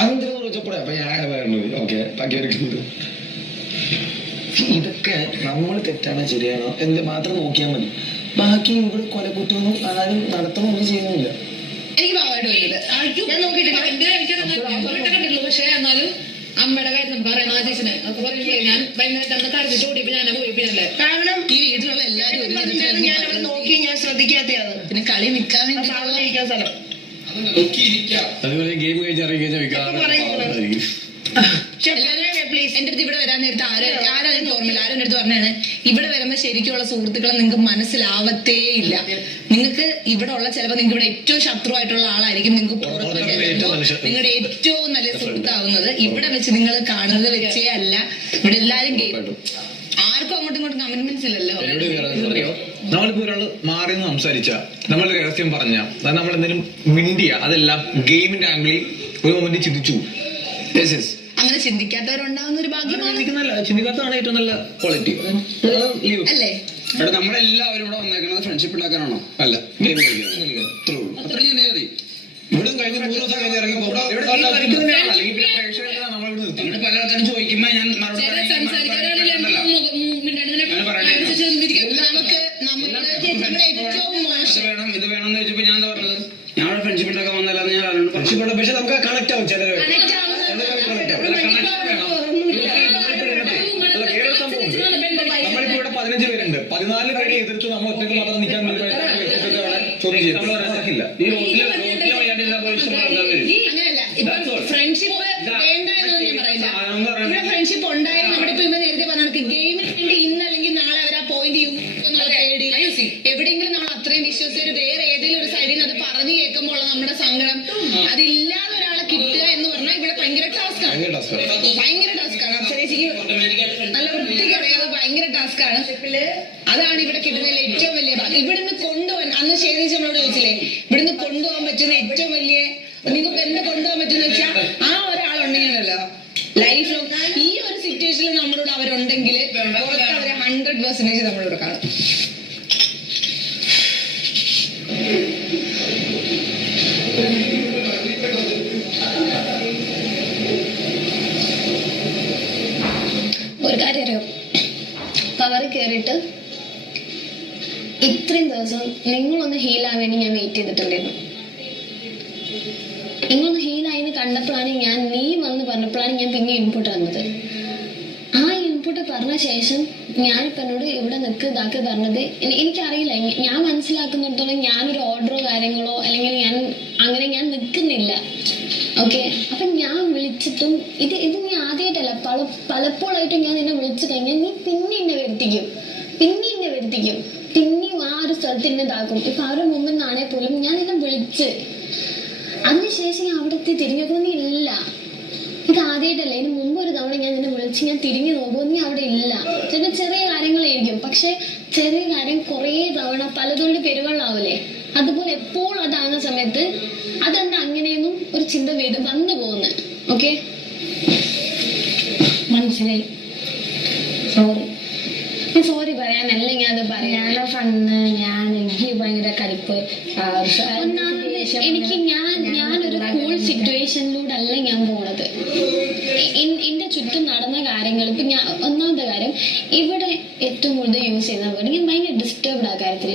അതെന്തിനു ചോദിച്ചപ്പോഴേ അപ്പൊ ഞാൻ പറഞ്ഞു ഓക്കെ ബാക്കിയൊരുക്കുന്നുണ്ട്. ഇതൊക്കെ നമ്മൾ തെറ്റാണോ ശരിയാണോ എന്ന് മാത്രം നോക്കിയാൽ മതി. ബാക്കി ഇവിടെ കൊലക്കുറ്റമൊന്നും ആരും നടത്തണമൊന്നും ചെയ്യുന്നില്ല. എനിക്ക് ഭാവമായിട്ട് വരുന്നത് ഞാൻ നോക്കിയിട്ടില്ല. പക്ഷെ എന്നാലും അമ്മയുടെ കാര്യം നമുക്ക് അറിയാം. ആ ചേച്ചനെ ഒക്കെ പറയുമ്പോഴേ ഞാൻ വൈകുന്നേരം കരഞ്ഞിട്ട് ഓടിയപ്പോ ഞാൻ പോയി. പിന്നെ കാരണം ഈ വീട്ടിലുള്ള എല്ലാവരും ഞാൻ അവിടെ നോക്കി ഞാൻ ശ്രദ്ധിക്കാത്തതാണ്. പിന്നെ കളി നിൽക്കാൻ വേണ്ടിയിരിക്കാൻ സ്ഥലം അതുപോലെ ഗെയിം കഴിഞ്ഞിറങ്ങി എന്റെ അടുത്ത് ഇവിടെ വരാൻ നേരത്തെ ആരാ എനിക്ക് ഓർമ്മയില്ല. ആരും എന്റെ അടുത്ത് പറഞ്ഞാണ് ഇവിടെ വരുമ്പോ ശരിക്കുള്ള സുഹൃത്തുക്കളെ നിങ്ങൾക്ക് മനസ്സിലാവത്തേ ഇല്ല. നിങ്ങൾക്ക് ഇവിടെ ഉള്ള ചിലപ്പോൾ നിങ്ങൾക്ക് ഇവിടെ ഏറ്റവും ശത്രുവായിട്ടുള്ള ആളായിരിക്കും നിങ്ങൾക്ക് പുറത്ത് നിങ്ങളുടെ ഏറ്റവും നല്ല സുഹൃത്താവുന്നത്. ഇവിടെ വെച്ച് നിങ്ങൾ കാണുന്നത് വെച്ചേ അല്ല. ഇവിടെ എല്ലാരും ആർക്കും അങ്ങോട്ടും ഇങ്ങോട്ടും കമ്മിറ്റ്മെന്റ്സ് ഇല്ലല്ലോ. നമ്മളിപ്പോ ഒരാള് മാറി നിന്ന് സംസാരിച്ച നമ്മളൊരു രഹസ്യം പറഞ്ഞ നമ്മൾ എന്തെങ്കിലും മിണ്ടിയ അതെല്ലാം ഗെയിമിന്റെ ആംഗിളിൽ ഒരു മൊമെന്റ് ചിന്തിച്ചു. അങ്ങനെ ചിന്തിക്കാത്തവരുണ്ടാവുന്ന ഒരു ഭാഗ്യമാണ്. ചിന്തിക്കാത്തതാണ് ഏറ്റവും നല്ല ക്വാളിറ്റി അല്ലേ? എടാ നമ്മളെല്ലാവരും ഇവിടെ വന്നേക്കുന്നത് ഫ്രണ്ട്ഷിപ്പ് ഉണ്ടാക്കാനാണോ? അല്ല, ഗെയിം കളിക്കാൻ. അത്ര ചിന്തിച്ചാൽ മതി. ഇവിടെ കഴിഞ്ഞ 3 ദിവസം കഴിഞ്ഞ് ഇറങ്ങിപ്പോ പല ആൾക്കാരും ചോദിക്കുമ്പോ ഞാൻ ഇത് വേണമെന്ന് ചോദിച്ചപ്പോ ഞാൻ എന്താ പറഞ്ഞത്? ഞാൻ ഫ്രണ്ട്ഷിപ്പ് ഉണ്ടാക്കാൻ വന്നല്ലാതെ ഞാൻ ആരോട് ഫ്രണ്ട്ഷിപ്പ്. പക്ഷെ നമുക്ക് കണക്ട് ആവും ചിലര്. നമ്മളിപ്പോ ഇവിടെ 15 പേരുണ്ട്. 14 പേരെ എതിർത്ത് നമ്മൾ ഒറ്റയ്ക്ക് മാത്രം നിൽക്കാൻ ചോദ്യം ചെയ്യും. അങ്ങനല്ല. ഫ്രണ്ട്ഷിപ്പ് വേണ്ട എന്നൊന്നും ഞാൻ പറയില്ല. ഇവിടെ ഫ്രണ്ട്ഷിപ്പ് ഉണ്ടായാലും നമ്മുടെ ഇപ്പൊ നേരത്തെ പറഞ്ഞ ഗെയിമിന് വേണ്ടി ഇന്ന് അല്ലെങ്കിൽ നാളെ അവരാ പോയിന്റ് എന്നുള്ള പേടി എവിടെയെങ്കിലും നമ്മൾ അത്രയും വിശ്വസിച്ച് വേറെ ഏതെങ്കിലും ഒരു സൈഡിൽ നിന്ന് അത് പറഞ്ഞു കേൾക്കുമ്പോൾ നമ്മുടെ സങ്കടം അതില്ലാതെ ഒരാളെ കിട്ടുക എന്ന് പറഞ്ഞാൽ ഇവിടെ ഭയങ്കര ടാസ്ക്കാണ്. ഭയങ്കര ടാസ്ക്കാണ്. അപ്സരേച്ചിക്ക് നല്ല വൃത്തിക്ക് അറിയാതെ ഭയങ്കര ടാസ്ക്കാണ്. അതാണ് ഇവിടെ കിട്ടുന്നതിൽ ഏറ്റവും വലിയ ഭാഗം. ഇവിടുന്ന് കൊണ്ടുപോകാൻ അന്ന് ശേഖരിച്ച് നമ്മളോട് ചോദിച്ചില്ലേ, ഇവിടുന്ന് കൊണ്ടുപോകാൻ പറ്റുന്ന ഏറ്റവും വലിയ നിങ്ങൾക്ക് എന്താ കൊണ്ടുപോകാൻ പറ്റുന്ന വെച്ചാൽ ആ ഒരാളുണ്ടെങ്കിലല്ലോ ലൈഫ് ഈ ഒരു സിറ്റുവേഷനിൽ നമ്മളോട് അവരുണ്ടെങ്കിൽ പുറത്ത് അവരെ 100% നമ്മളോട് കാണും. ഒരു കാര്യം അറിയാം, പവർ കയറിയിട്ട് ഇത്രയും ദിവസം നിങ്ങളൊന്ന് ഹീലാൻ വേണ്ടി ഞാൻ വെയിറ്റ് ചെയ്തിട്ടുണ്ടായിരുന്നു. നിങ്ങളൊന്ന് ഹീലായിന്ന് കണ്ടപ്പോഴാണ് നീ വന്ന് പറഞ്ഞപ്പോഴാണ് ഞാൻ പിന്നെ ഇൻപുട്ട് വന്നത്. ആ ഇൻപുട്ട് പറഞ്ഞ ശേഷം ഞാനിപ്പോൾ എന്നോട് ഇവിടെ നിൽക്ക് ഇതാക്കി പറഞ്ഞത് എനിക്കറിയില്ല. ഞാൻ മനസ്സിലാക്കുന്നിടത്തോളം ഞാനൊരു ഓർഡറോ കാര്യങ്ങളോ അല്ലെങ്കിൽ ഞാൻ നിൽക്കുന്നില്ല. ഓക്കെ, അപ്പം ഞാൻ വിളിച്ചിട്ടും ഇത് നീ ആദ്യമായിട്ടല്ല പലപ്പോഴായിട്ടും ഞാൻ നിന്നെ വിളിച്ചു കഴിഞ്ഞാൽ നീ പിന്നെ എന്നെ വരുത്തിക്കും. പിന്നെയും ആ ഒരു സ്ഥലത്ത് എന്നെ ഇതാക്കും. ഇപ്പൊ അവരുടെ മുമ്പിൽ നിന്നാണെ പോലും ഞാൻ നിന്നെ വിളിച്ച് അതിനുശേഷം ഞാൻ അവിടത്തെ തിരിഞ്ഞു നോക്കുന്നത് ഇല്ല. ഇത് ആദ്യമായിട്ടല്ല, ഇതിന് മുമ്പ് ഒരു തവണ ഞാൻ നിന്നെ വിളിച്ച് ഞാൻ തിരിഞ്ഞു നോക്കുമ്പോൾ നീ അവിടെ ഇല്ല. ചെറിയ കാര്യങ്ങളായിരിക്കും, പക്ഷെ ചെറിയ കാര്യം കുറേ തവണ പലതുകൊണ്ട് പെരുവെള്ളാവില്ലേ, അതുപോലെ എപ്പോഴും അതാകുന്ന സമയത്ത് അതെന്താ അങ്ങനെയൊന്നും ഒരു ചിന്ത വന്നു പോകുന്നത്. ഓക്കെ, മനസ്സിലായി. സോറി പറയാനല്ല ഞാൻ അത് പറയാനോ ഫണ്ണ് എനിക്ക് ഭയങ്കര കലിപ്പ്. എനിക്ക് ഞാനൊരു കൂൾ സിറ്റുവേഷനിലൂടെ അല്ല ഞാൻ പോണത്. എന്റെ ചുറ്റും നടന്ന കാര്യങ്ങൾ ഇപ്പൊ ഒന്നാമത്തെ കാര്യം ഇവിടെ ഏറ്റവും കൂടുതൽ യൂസ് ചെയ്യുന്ന വേർഡ് ഞാൻ ഭയങ്കര ഡിസ്റ്റർബ്ഡ് ആ കാര്യത്തിൽ.